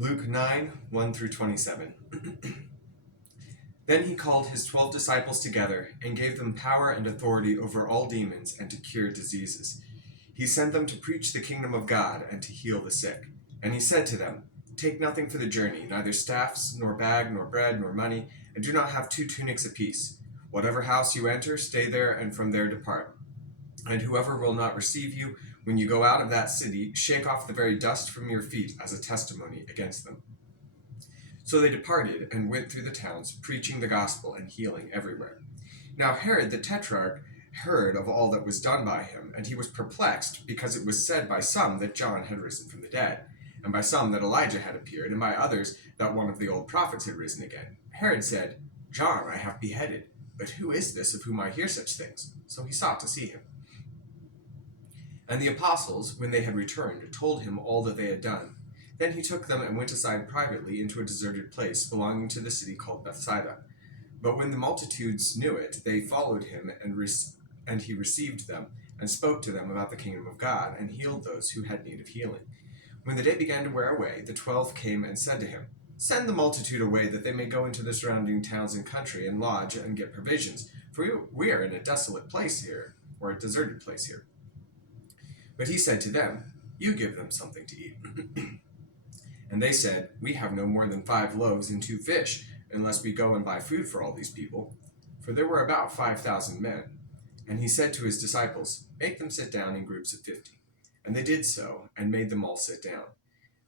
Luke 9, 1 through 27. Then he called his 12 disciples together and gave them power and authority over all demons and to cure diseases. He sent them to preach the kingdom of God and to heal the sick. And he said to them, "Take nothing for the journey, neither staffs, nor bag, nor bread, nor money, and do not have 2 tunics apiece. Whatever house you enter, stay there, and from there depart. And whoever will not receive you, when you go out of that city, shake off the very dust from your feet as a testimony against them." So they departed and went through the towns, preaching the gospel and healing everywhere. Now Herod the Tetrarch heard of all that was done by him, and he was perplexed, because it was said by some that John had risen from the dead, and by some that Elijah had appeared, and by others that one of the old prophets had risen again. Herod said, "John I have beheaded, but who is this of whom I hear such things?" So he sought to see him. And the apostles, when they had returned, told him all that they had done. Then he took them and went aside privately into a deserted place belonging to the city called Bethsaida. But when the multitudes knew it, they followed him, and he received them, and spoke to them about the kingdom of God, and healed those who had need of healing. When the day began to wear away, the 12 came and said to him, "Send the multitude away, that they may go into the surrounding towns and country, and lodge and get provisions, for we are in a desolate place here, or a deserted place here." But he said to them, "You give them something to eat." And they said, "We have no more than 5 loaves and 2 fish, unless we go and buy food for all these people." For there were about 5,000 men. And he said to his disciples, "Make them sit down in groups of 50. And they did so, and made them all sit down.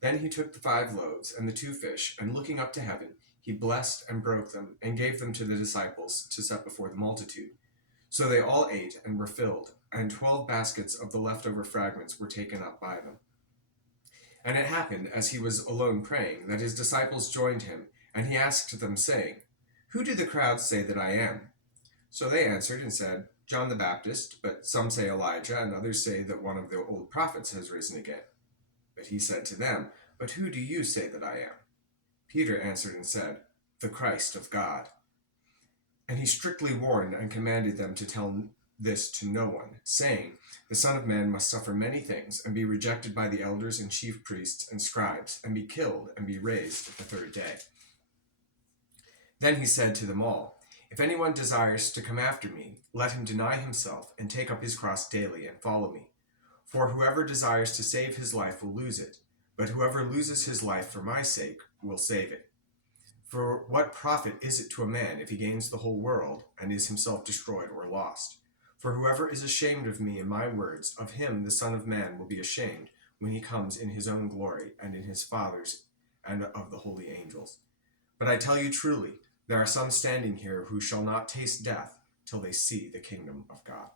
Then he took the 5 loaves and the 2 fish, and looking up to heaven, he blessed and broke them, and gave them to the disciples to set before the multitude. So they all ate and were filled, and 12 baskets of the leftover fragments were taken up by them. And it happened, as he was alone praying, that his disciples joined him, and he asked them, saying, "Who do the crowds say that I am?" So they answered and said, "John the Baptist, but some say Elijah, and others say that one of the old prophets has risen again." But he said to them, "But who do you say that I am?" Peter answered and said, "The Christ of God." And he strictly warned and commanded them to tell this to no one, saying, "The Son of Man must suffer many things, and be rejected by the elders and chief priests and scribes, and be killed, and be raised the 3rd day." Then he said to them all, "If anyone desires to come after me, let him deny himself, and take up his cross daily, and follow me. For whoever desires to save his life will lose it, but whoever loses his life for my sake will save it. For what profit is it to a man if he gains the whole world, and is himself destroyed or lost? For whoever is ashamed of me and my words, of him the Son of Man will be ashamed, when he comes in his own glory, and in his Father's, and of the holy angels. But I tell you truly, there are some standing here who shall not taste death till they see the kingdom of God."